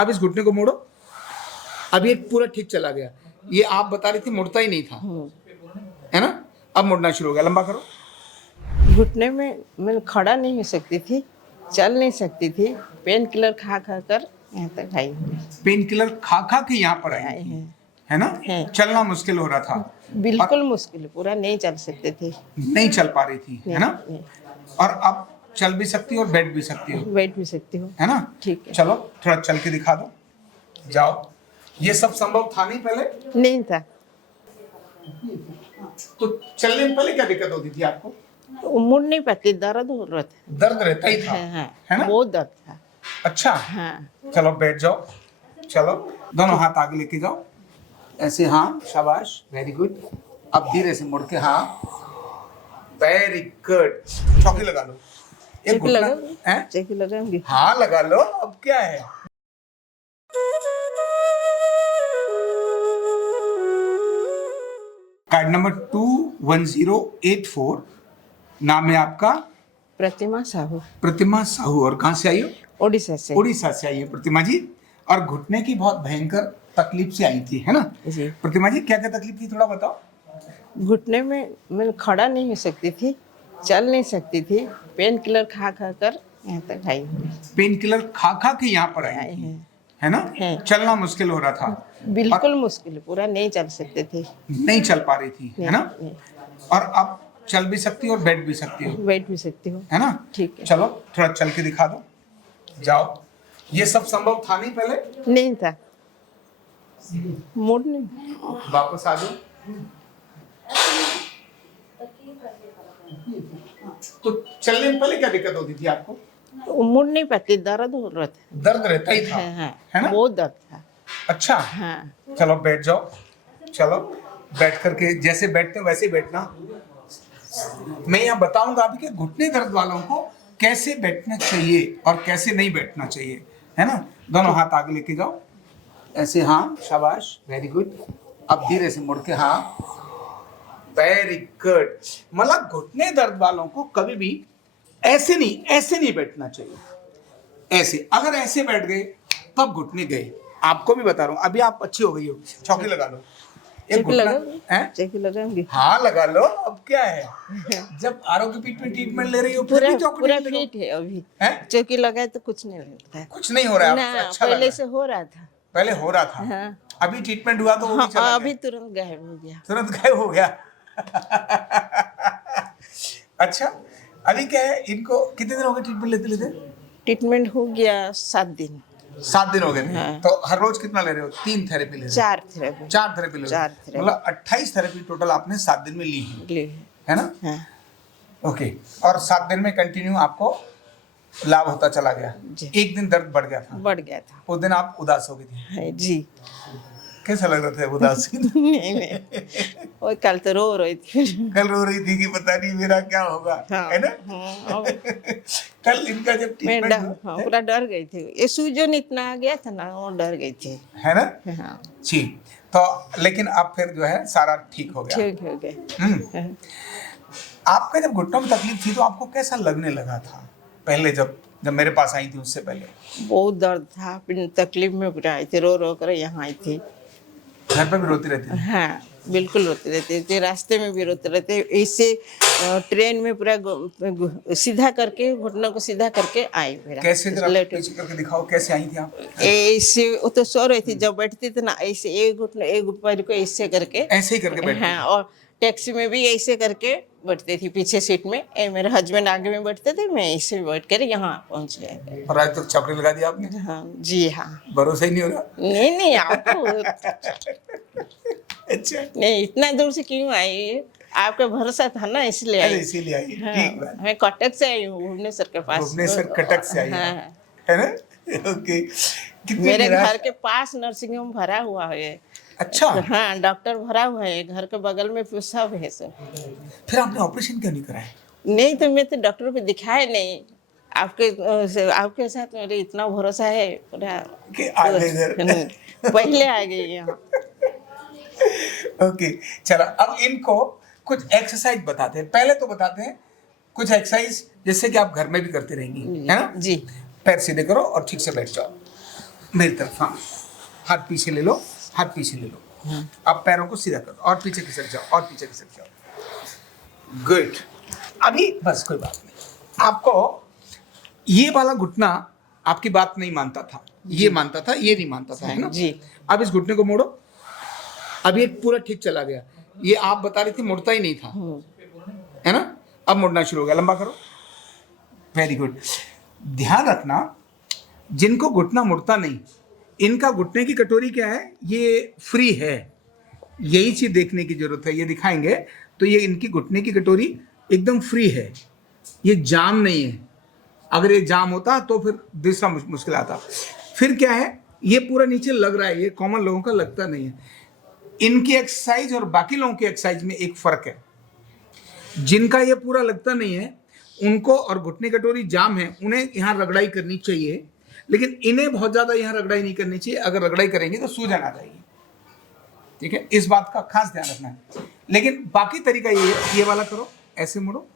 अब इस घुटने को मोड़ो। अब ये पूरा ठीक चला गया। ये आप बता रही थी मुड़ता ही नहीं था, है ना? अब मुड़ना शुरू हो गया। लंबा करो। घुटने में मैं खड़ा नहीं हो सकती थी, चल नहीं सकती थी। पेन किलर खा खा कर यहाँ तक आई हूँ। पेन किलर खा खा के यहाँ पर आई आई थी, हैं। है ना? है। चलना मुश्किल हो रहा था, बिल्कुल मुश्किल, पूरा नहीं चल सकते थे। नहीं चल पा रही थी, है ना? नहीं। और अब चल भी सकती हो और बैठ भी सकती हो, बैठ भी सकती हूँ। है ना? ठीक है। चलो थोड़ा चल के दिखा दो, जाओ। ये सब संभव था नहीं पहले? नहीं था। तो चलने में पहले क्या दिक्कत होती थी आपको? मुड़ नहीं पाती, दर्द हो रहा था। दर्द रहता ही था, है ना? बहुत दर्द था। अच्छा, हाँ। चलो बैठ जाओ। चलो दोनों हाथ आगे लेके जाओ, ऐसे। हाँ, शाबाश, वेरी गुड। अब धीरे से मुड़ के, हाँ, वेरी गुड। चौकी लगा लो। एक चेक घुटना लगा, है? चेक लगाऊंगी। हाँ लगा लो, अब क्या है। कार्ड नंबर 21084, नाम है आपका प्रतिमा साहू, प्रतिमा साहू। और कहाँ से आई हो? ओडिशा से। उड़ीसा से आई है प्रतिमा जी। और घुटने की बहुत भयंकर तकलीफ से आई थी, है ना? जी। प्रतिमा जी क्या क्या तकलीफ थी, थोड़ा बताओ। घुटने में मैं खड़ा नहीं हो सकती थी, चल नहीं सकती थी। पेन किलर खा खा कर यहाँ तक आई हूँ। पेन किलर खा खा के यहाँ पर आई आई थी, हैं। है ना? है। चलना मुश्किल हो रहा था, बिल्कुल मुश्किल, पूरा नहीं चल सकते थे। नहीं चल पा रही थी, है ना? नहीं। और अब चल भी सकती हो और बैठ भी सकती हो, बैठ भी सकती हूँ। है ना? ठीक है। चलो थोड़ा चल के दिखा दो, जाओ। ये सब संभव था नहीं पहले? नहीं था। मुड़ नहीं। वापस आ जाओ। तो चलने में पहले क्या दिक्कत होती थी आपको? मुड़ नहीं पाती, दर्द हो रहा था। दर्द रहता ही था, है ना? बहुत दर्द था। अच्छा, हाँ। चलो बैठ जाओ। चलो बैठ करके जैसे बैठते हो वैसे ही बैठना। मैं यहाँ बताऊंगा अभी कि घुटने दर्द वालों को कैसे बैठना चाहिए और कैसे नहीं बैठना चाहिए, है ना? दोनों हाथ आगे लेके जाओ, ऐसे। हाँ, शाबाश, वेरी गुड। अब धीरे से मुड़ के, हाँ, वेरी गुड। मतलब घुटने दर्द वालों को कभी भी ऐसे नहीं बैठना चाहिए। ऐसे अगर ऐसे बैठ गए तब घुटने गए। आपको भी बता रहा हूँ, अभी आप अच्छी हो गई हो। चौकी लगा लो। एक चेक घुटना लगा, है? चेक लगाऊंगी। हाँ लगा लो, अब क्या है। जब आरोग्य पीठ में ट्रीटमेंट ले रही हो फिर पूरा भी चौकी पूरा नहीं लगाओ। फिट है अभी। हैं? चौकी लगाए तो कुछ नहीं होता है। कुछ नहीं हो रहा है, ना, आपको अच्छा लग रहा पहले है। से हो रहा था। पहले हो रहा था, हाँ। अभी ट्रीटमेंट हुआ तो वो भी हाँ, चला अभी गया। तुरंत गायब हो गया। तुरंत गायब हो गया। अच्छा, अभी क्या है, इनको कितने दिन हो गए ट्रीटमेंट लेते लेते? ट्रीटमेंट हो गया 7 दिन। 7 दिन हो गए थे। हाँ। तो हर रोज कितना ले रहे हो? 3 थेरेपी ले रहे हो? 4 थेरेपी 4 थेरेपी ले रहे हो? 4 थेरेपी मतलब 28 थेरेपी टोटल आपने 7 दिन में ली है, ले। है ना? हाँ। ओके। और 7 दिन में कंटिन्यू आपको लाभ होता चला गया। जी। एक दिन दर्द बढ़ गया था, बढ़ गया था। उस दिन आप उदास हो गई थी। है जी। कैसा लग रहा था उदास? नहीं। और कल तो रो रही थी। कल रो रही थी कि पता नहीं मेरा क्या होगा, हाँ। है ना? हाँ, कल इनका जब मैं ट्रीटमेंट हाँ, पूरा डर गई थी। ये सूजन इतना आ गया था ना, वो डर गई थी। है ना? हाँ। जी। तो लेकिन अब फिर जो है सारा ठीक हो गया। ठीक हो गए। हम्म। आपका जब घुटनों में तकलीफ थी तो आपको कैसा लगने लगा था पहले, जब मेरे पास आई थी उससे पहले? बहुत दर्द था, फिर तकलीफ में पूरा आई थी, रो रो कर यहाँ आई थी। घर पे भी रोती रहती थी? हाँ, बिल्कुल रोते रहते थे, रास्ते में भी रोते रहते। इससे ट्रेन में पूरा सीधा करके, घुटनों को सीधा करके आई मेरा। कैसे, जरा पीछे करके दिखाओ, कैसे आई थी आप? ऐसे वो तो सो रही थी, जब बैठती थी ना ऐसे, एक पैर को ऐसे करके, ऐसे ही करके बैठती हाँ। और टैक्सी में भी ऐसे करके बैठती थी पीछे सीट में। मेरे हस्बैंड आगे में बैठते थे, मैं ऐसे बैठ कर यहाँ पहुँच गया। और आज तक चौकड़ी लगा दी आपने? हाँ जी। हाँ। भरोसा ही नहीं हो रहा। नहीं आपको अच्छा, नहीं, इतना दूर से क्यों आई? आपका भरोसा था ना, इसलिए अरे आई। इसीलिए आई। हाँ, ठीक बात। मैं कटक से आई हूँ, भुवनेश्वर के पास। भुवनेश्वर कटक से आई हाँ। है ना? ओके। कितनी मेरे निराश- घर के पास नर्सिंग होम भरा हुआ है। अच्छा, हाँ, डॉक्टर भरा हुआ है घर के बगल में, सब है सब। फिर आपने ऑपरेशन क्यों नहीं कराया? नहीं तो मैं तो डॉक्टर को दिखाया नहीं। आपके साथ मेरे इतना भरोसा है पूरा कि आ गए इधर। पहले आ गई यहाँ। ओके, चलो अब इनको कुछ एक्सरसाइज बताते हैं। पहले तो बताते हैं कुछ एक्सरसाइज जिससे कि आप घर में भी करते रहेंगी, है ना? जी। पैर सीधे करो और ठीक से बैठ जाओ। मेरी तरफ, हाँ, हाथ पीछे ले लो, हाथ पीछे ले लो। अब पैरों को सीधा करो और पीछे खिसक जाओ और पीछे खिसक जाओ। गुड। अभी बस कोई बात नहीं। आपको ये वाला घुटना आपकी बात नहीं मानता था, ये मानता था, ये नहीं मानता था, है ना जी। अब इस घुटने को मोड़ो। अब ये पूरा ठीक चला गया। ये आप बता रही थी मुड़ता ही नहीं था, है ना, अब मुड़ना शुरू हो गया। लंबा करो। Very good. ध्यान रखना, जिनको घुटना मुड़ता नहीं, इनका घुटने की कटोरी क्या है, ये फ्री है। यही चीज देखने की जरूरत है। ये दिखाएंगे तो ये इनकी घुटने की कटोरी एकदम फ्री है, ये जाम नहीं है। अगर ये जाम होता तो फिर दूसरा मुश्किल आता। फिर क्या है, ये पूरा नीचे लग रहा है, ये कॉमन लोगों का लगता नहीं है। इनकी एक्सरसाइज और बाकी लोगों की एक्सरसाइज में एक फर्क है। जिनका ये पूरा लगता नहीं है उनको, और घुटने कटोरी जाम है, उन्हें यहाँ रगड़ाई करनी चाहिए, लेकिन इन्हें बहुत ज्यादा यहाँ रगड़ाई नहीं करनी चाहिए। अगर रगड़ाई करेंगे तो सूजन आ जाएगी। ठीक है, इस बात का खास ध्यान रखना है। लेकिन बाकी तरीका ये वाला करो, ऐसे मुड़ो,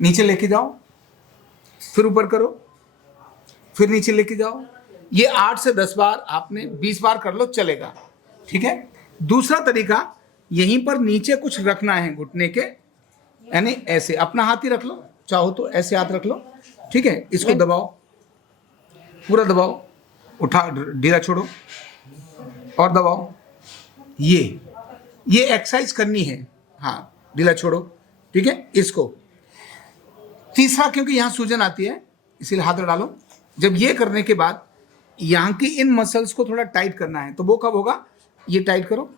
नीचे लेके जाओ, फिर ऊपर करो, फिर नीचे लेके जाओ। ये 8 से 10 बार, आपने 20 बार कर लो, चलेगा। ठीक है। दूसरा तरीका, यहीं पर नीचे कुछ रखना है घुटने के, यानी ऐसे अपना हाथ ही रख लो, चाहो तो ऐसे हाथ रख लो। ठीक है, इसको दबाओ, पूरा दबाओ, उठा, ढीला छोड़ो और दबाओ। ये एक्सरसाइज करनी है। हाँ, ढीला छोड़ो। ठीक है, इसको। तीसरा, क्योंकि यहाँ सूजन आती है इसीलिए हाथ डालो। जब ये करने के बाद यहाँ की इन मसल्स को थोड़ा टाइट करना है, तो वो कब होगा, ये टाइट करो।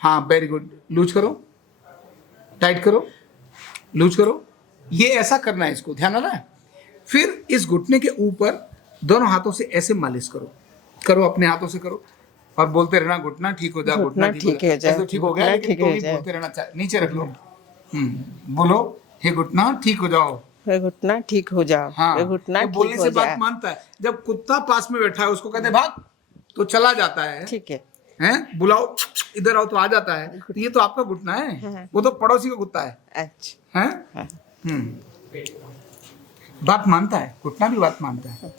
हाँ, वेरी गुड। लूज करो, टाइट करो, लूज करो। ये ऐसा करना है, इसको ध्यान आ रहा है। फिर इस घुटने के ऊपर दोनों हाथों से ऐसे मालिश करो, करो अपने हाथों से करो, और बोलते रहना घुटना ठीक हो जाए, घुटना ठीक हो जाए। ऐसे तो ठीक हो गया, लेकिन तो भी बोलते रहना चाहिए। नीचे रख लो, बोलो, हे घुटना ठीक हो जाओ, हे घुटना ठीक हो जाओ। हाँ, हे घुटना ठीक बोलने हो से जाए। बात मानता है। जब कुत्ता पास में बैठा है उसको कहते भाग, तो चला जाता है। ठीक है। हैं, बुलाओ इधर आओ तो आ जाता है। तो ये तो आपका घुटना है, वो तो पड़ोसी का कुत्ता है। अच्छा। हैं? बात मानता है, घुटना भी बात मानता है।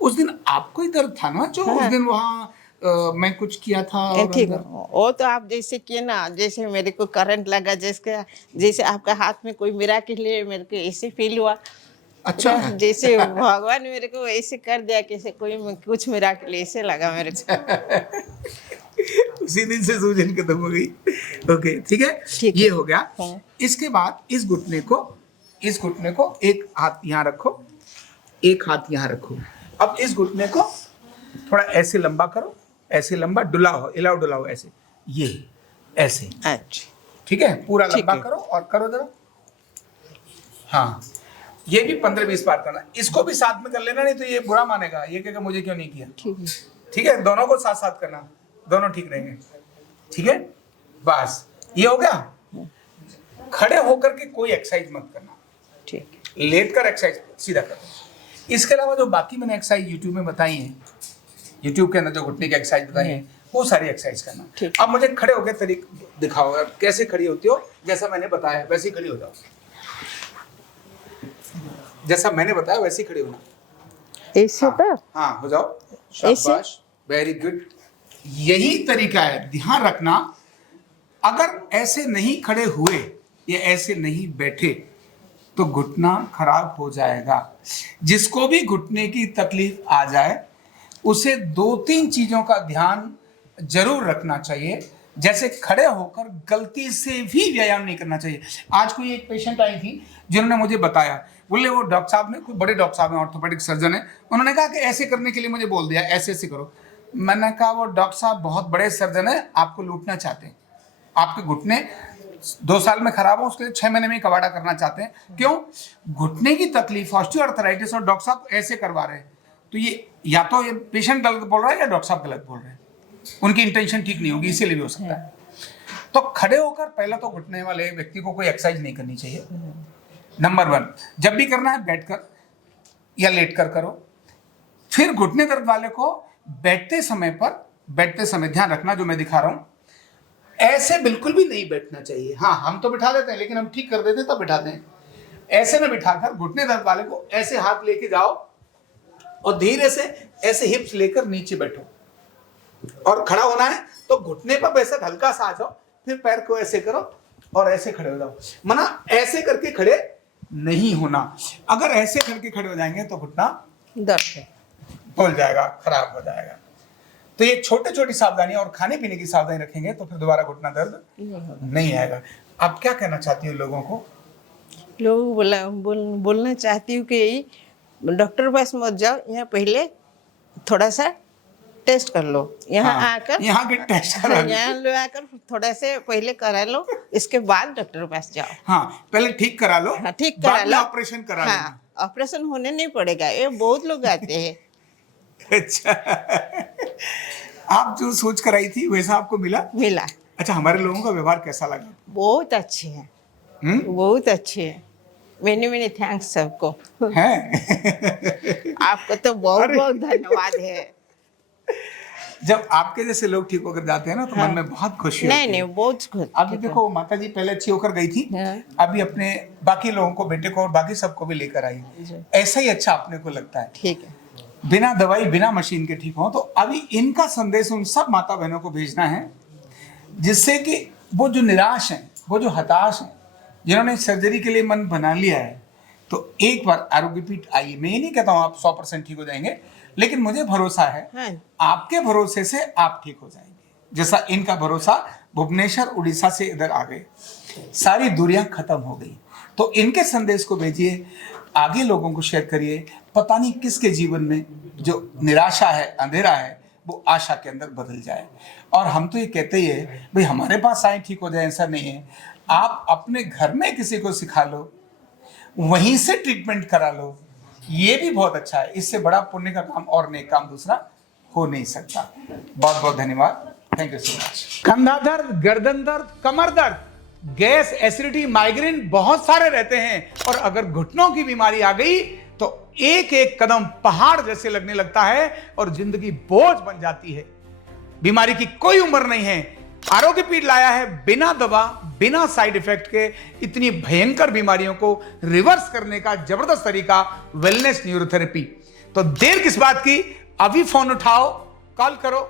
उस दिन आपको ही दर्द था ना, जो उस दिन वहाँ मैं कुछ किया था और ठीक, अंदर- वो तो आप जैसे किए ना, जैसे मेरे को करंट लगा, जैसे आपका हाथ में कोई मिराकिल है, मेरे को ऐसे फील हुआ। अच्छा जैसे भगवान मेरे को ऐसे कर दिया, कैसे कोई कुछ मिराकिल ऐसे लगा मेरे को। उसी दिन से सूजन खत्म हो गई। ओके, ठीक है, ठीक ये है। हो गया। इसके बाद इस घुटने को एक हाथ यहाँ रखो, एक हाथ यहाँ रखो। अब इस घुटने को थोड़ा ऐसे लंबा करो, ऐसे लंबा डुलाओ, हिलाओ डुलाओ, ऐसे, ये ऐसे। अच्छा, ठीक है, पूरा ठीक लंबा है। करो और करो जरा। हाँ, ये भी 15-20 बार करना। इसको भी साथ में कर लेना, नहीं तो ये बुरा मानेगा, ये कहेगा मुझे क्यों नहीं किया। ठीक है। ठीक है, दोनों को साथ साथ करना, दोनों ठीक रहेंगे। ठीक है, बस ये हो गया। खड़े होकर के कोई एक्सरसाइज मत करना, ठीक है। लेट कर एक्सरसाइज सीधा करो। इसके अलावा जो बाकी मैंने एक्सरसाइज यूट्यूब में बताई हैं, यूट्यूब के अंदर जो घुटने की एक्सरसाइज बताई है, वो सारी एक्सरसाइज करना। ठीक। अब मुझे खड़े होकर तरीका दिखाओ, अब कैसे खड़ी होती हो। जैसा मैंने बताया वैसे ही खड़ी हो जाओ, जैसा मैंने बताया वैसे ही खड़ी होना। ऐसे तो हाँ, हो जाओ, ऐसे? शाबाश, वेरी गुड। यही तरीका है, ध्यान रखना। अगर ऐसे नहीं खड़े हुए या ऐसे नहीं बैठे तो घुटना खराब हो जाएगा। जिसको भी घुटने की तकलीफ आ जाए उसे 2-3 चीजों का ध्यान जरूर रखना चाहिए। जैसे खड़े होकर गलती से भी व्यायाम नहीं करना चाहिए। आज कोई एक पेशेंट आई थी जिन्होंने मुझे बताया, बोले वो डॉक्टर साहब ने, कोई बड़े डॉक्टर साहब हैं, ऑर्थोपेडिक सर्जन है, उन्होंने कहा कि ऐसे करने के लिए मुझे बोल दिया, ऐसे ऐसे करो। मैंने कहा वो डॉक्टर साहब बहुत बड़े सर्जन है, आपको लूटना चाहते हैं। आपके घुटने 2 साल में खराब हो, उसके लिए 6 महीने में कबाड़ा करना चाहते हैं। क्यों? घुटने की तकलीफ, ऑस्टियोआर्थराइटिस, और डॉक्टर साहब ऐसे करवा रहे हैं। तो ये या तो ये पेशेंट गलत बोल रहा है या डॉक्टर साहब गलत बोल रहे हैं, उनकी इंटेंशन ठीक नहीं होगी, इसीलिए भी हो सकता है। तो खड़े होकर पहले तो घुटने वाले व्यक्ति को कोई एक्सरसाइज नहीं करनी चाहिए। नंबर 1, जब भी करना है बैठकर या लेटकर करो। फिर घुटने दर्द वाले को बैठते समय ध्यान रखना, जो मैं दिखा रहा हूं, ऐसे बिल्कुल भी नहीं बैठना चाहिए। हाँ, हम तो बिठा देते हैं, लेकिन हम ठीक कर देते हैं तब बिठाते हैं। ऐसे ना बिठाकर घुटने दर्द वाले को ऐसे हाथ लेके जाओ और धीरे से ऐसे हिप्स लेकर नीचे बैठो, और खड़ा होना है तो घुटने पर वैसे हल्का सा आ जाओ, फिर पैर को ऐसे करो और ऐसे खड़े हो जाओ। मना ऐसे करके खड़े नहीं होना, अगर ऐसे करके खड़े हो जाएंगे तो घुटना दर्द है, बोल जाएगा, खराब हो जाएगा। तो ये छोटे छोटी सावधानी और खाने पीने की सावधानी रखेंगे तो फिर दोबारा घुटना दर्द नहीं आएगा। आप क्या कहना चाहती हो लोगों को? लोग बोलना चाहती हूँ कि डॉक्टर के पास मत जाओ, यहाँ पहले थोड़ा सा टेस्ट कर लो, यहाँ हाँ, आकर यहाँ के टेस्ट करा लो। यहाँ लो आकर थोड़ा से पहले करा लो, इसके बाद डॉक्टर के पास जाओ। हाँ, पहले ठीक करा लो, हाँ, ठीक करा बाद में लो, ऑपरेशन करा लो। हाँ, ऑपरेशन होने नहीं पड़ेगा, ये बहुत लोग आते हैं। अच्छा, आप जो सोच कर आई थी वैसा आपको मिला? मिला। अच्छा, हमारे लोगों का व्यवहार कैसा लगा? बहुत अच्छे हैं, बहुत अच्छे हैं। मेनी मेनी थैंक्स सबको। हैं? आपको तो बहुत बहुत धन्यवाद है। जब आपके जैसे लोग ठीक होकर जाते हैं ना तो मन में बहुत खुशी होती है। नहीं बहुत खुश। अभी देखो माता जी पहले अच्छी होकर गई थी, हाँ। अभी अपने बाकी लोगों को, बेटे को और बाकी सबको भी लेकर आई। ऐसा ही अच्छा अपने को लगता है। ठीक है, बिना दवाई बिना मशीन के ठीक हो। तो अभी इनका संदेश उन सब माता बहनों को भेजना है, जिससे कि वो जो निराश हैं, वो जो हताश हैं, जिन्होंने सर्जरी के लिए मन बना लिया है, तो एक बार आरोग्य पीठ आइए। मैं ये नहीं कहता हूँ आप 100% ठीक हो जाएंगे, लेकिन मुझे भरोसा है हाँ। आपके भरोसे से आप ठीक हो जाएंगे। जैसा इनका भरोसा, भुवनेश्वर उड़ीसा से इधर आ गए, सारी दूरियां खत्म हो गई। तो इनके संदेश को भेजिए, आगे लोगों को शेयर करिए। पता नहीं किसके जीवन में जो निराशा है, अंधेरा है, वो आशा के अंदर बदल जाए। और हम तो ये कहते ही है भाई हमारे पास आए ठीक हो जाए, ऐसा नहीं है। आप अपने घर में किसी को सिखा लो, वहीं से ट्रीटमेंट करा लो, ये भी बहुत अच्छा है। इससे बड़ा पुण्य का काम और नेक काम दूसरा हो नहीं सकता। बहुत बहुत धन्यवाद, थैंक यू सो मच। कंधा दर्द, गर्दन दर्द, कमर दर्द, गैस, एसिडिटी, माइग्रेन बहुत सारे रहते हैं, और अगर घुटनों की बीमारी आ गई तो एक एक कदम पहाड़ जैसे लगने लगता है और जिंदगी बोझ बन जाती है। बीमारी की कोई उम्र नहीं है। आरोग्य पीठ लाया है बिना दवा, बिना साइड इफेक्ट के इतनी भयंकर बीमारियों को रिवर्स करने का जबरदस्त तरीका, वेलनेस न्यूरोथेरेपी। तो देर किस बात की, अभी फोन उठाओ, कॉल करो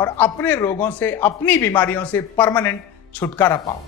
और अपने रोगों से, अपनी बीमारियों से परमानेंट छुटकारा पाओ।